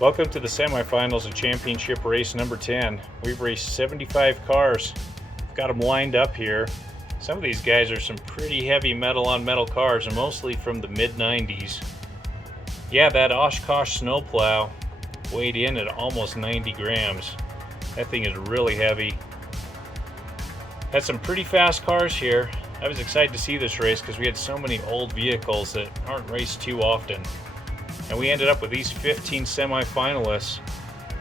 Welcome to the semifinals of championship race number 10. We've raced 75 cars. Got them lined up here. Some of these guys are some pretty heavy metal on metal cars, and mostly from the mid-90s. Yeah, that Oshkosh snowplow weighed in at almost 90 grams. That thing is really heavy. Had some pretty fast cars here. I was excited to see this race because we had so many old vehicles that aren't raced too often. And we ended up with these 15 semi-finalists.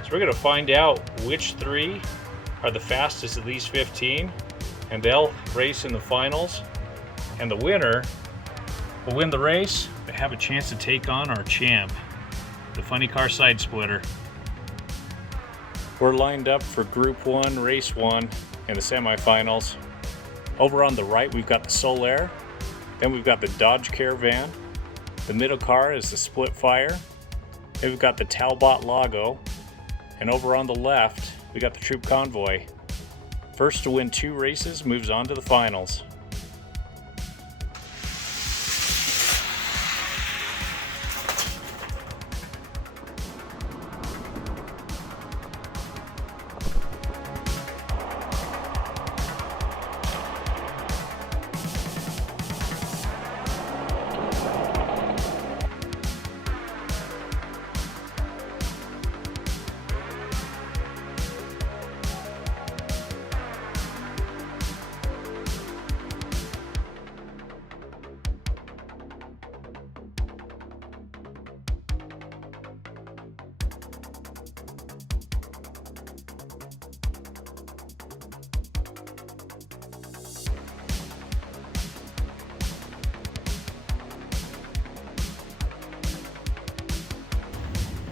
So we're going to find out which 3 are the fastest of these 15, and they'll race in the finals. And the winner will win the race, but have a chance to take on our champ, the Funny Car Side Splitter. We're lined up for Group 1, Race 1 in the semifinals. Over on the right, we've got the Solaire. Then we've got the Dodge Caravan. The middle car is the Split Fire. Then we've got the Talbot Lago. And over on the left, we got the Troop Convoy. First to win 2 races moves on to the finals.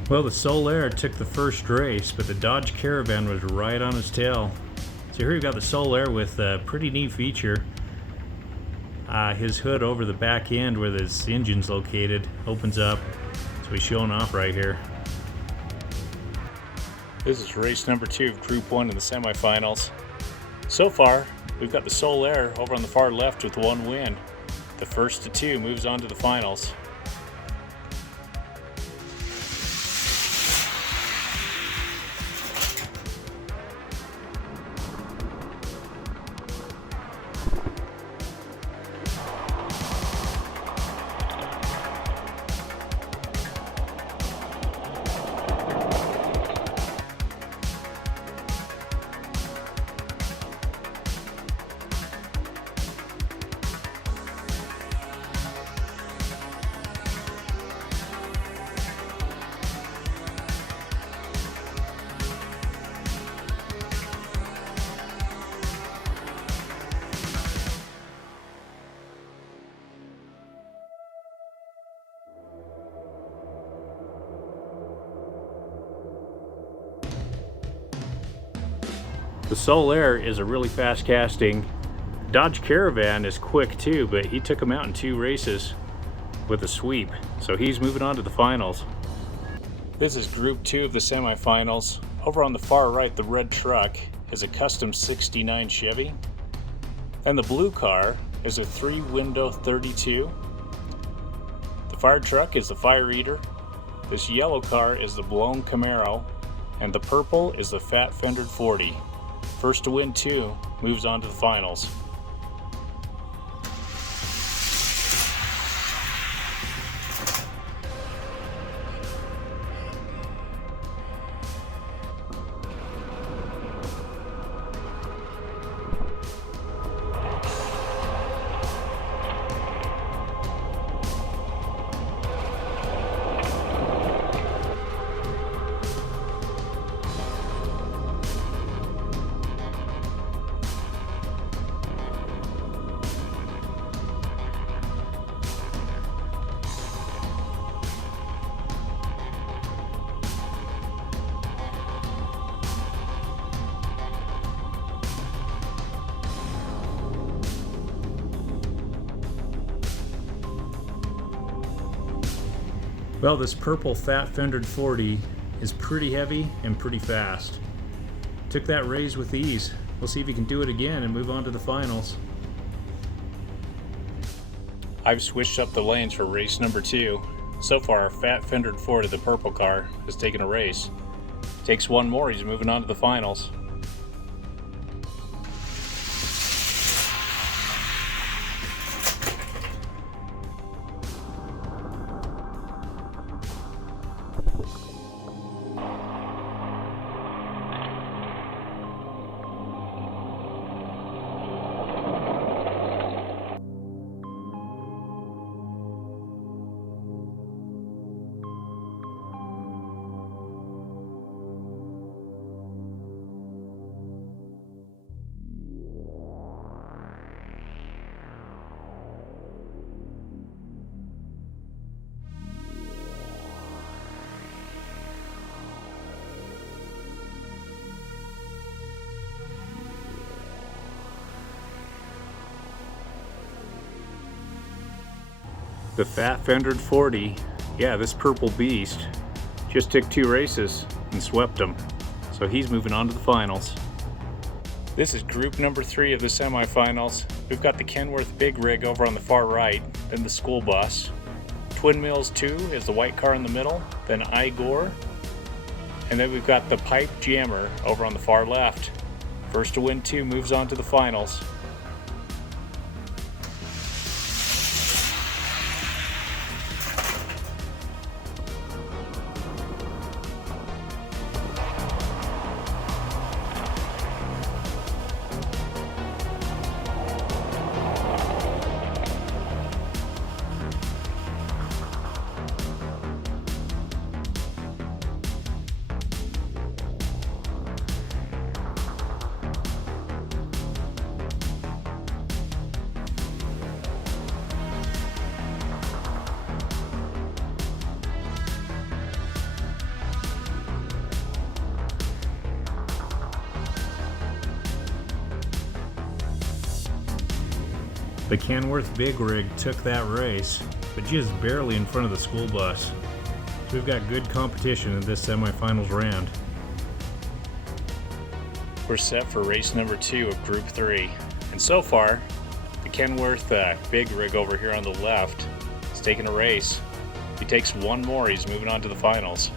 Well, the Solaire took the first race, but the Dodge Caravan was right on his tail. So here we've got the Solaire with a pretty neat feature. His hood over the back end where this engine's located opens up, so he's showing off right here. This is race number 2 of Group 1 in the semifinals. So far, we've got the Solaire over on the far left with 1 win. The first to 2 moves on to the finals. The Solaire is a really fast casting. Dodge Caravan is quick too, but he took him out in 2 races with a sweep, so he's moving on to the finals. This is Group 2 of the semifinals. Over on the far right, the red truck is a custom 69 Chevy. And the blue car is a 3-window 32. The fire truck is the Fire Eater. This yellow car is the blown Camaro. And the purple is the fat fendered 40. First to win 2 moves on to the finals. Well, this purple fat fendered 40 is pretty heavy and pretty fast. Took that raise with ease. We'll see if he can do it again and move on to the finals. I've switched up the lanes for race number 2. So far, our fat fendered Ford of the purple car has taken a race. Takes one more, he's moving on to the finals. The fat fendered 40, yeah, this purple beast just took 2 races and swept them. So he's moving on to the finals. This is group number 3 of the semifinals. We've got the Kenworth Big Rig over on the far right, then the school bus. Twin Mills 2 is the white car in the middle, then Igor. And then we've got the Pipe Jammer over on the far left. First to win 2 moves on to the finals. The Kenworth Big Rig took that race, but just barely in front of the school bus. So we've got good competition in this semifinals round. We're set for race number 2 of Group 3. And so far, the Kenworth Big Rig over here on the left is taking a race. If he takes one more, he's moving on to the finals.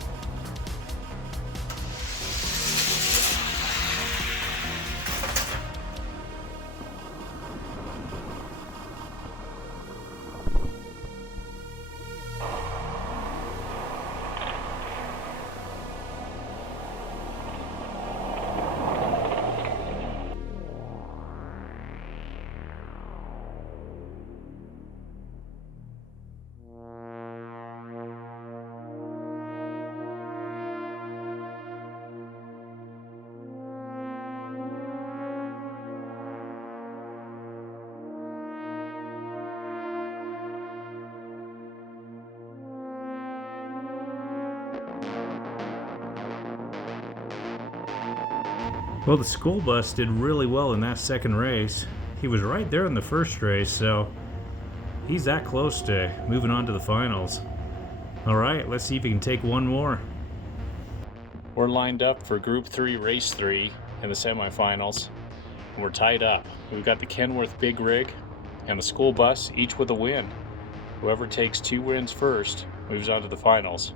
Well, the school bus did really well in that second race. He was right there in the first race, so he's that close to moving on to the finals. All right, let's see if he can take one more. We're lined up for Group 3, Race 3 in the semifinals, and we're tied up. We've got the Kenworth Big Rig and the school bus, each with a win. Whoever takes 2 wins first moves on to the finals.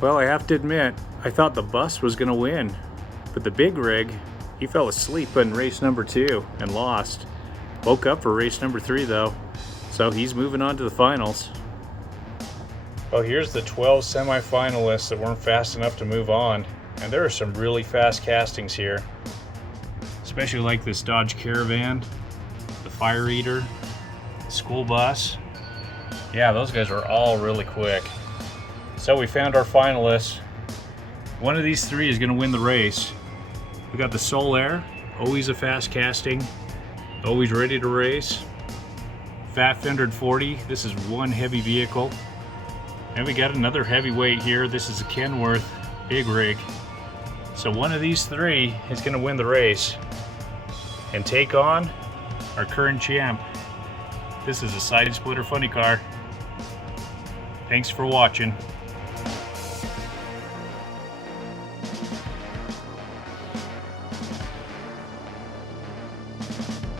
Well, I have to admit, I thought the bus was going to win, but the Big Rig, he fell asleep in race number 2 and lost. Woke up for race number 3 though, so he's moving on to the finals. Well, here's the 12 semifinalists that weren't fast enough to move on, and there are some really fast castings here. Especially like this Dodge Caravan, the Fire Eater, the school bus. Yeah, those guys are all really quick. So we found our finalists. One of these 3 is going to win the race. We got the Soul Air always a fast casting, always ready to race. Fat fendered 40, this is one heavy vehicle. And we got another heavyweight here. This is a Kenworth big rig. So one of these three is gonna win the race and take on our current champ. This is a side splitter funny car. Thanks for watching.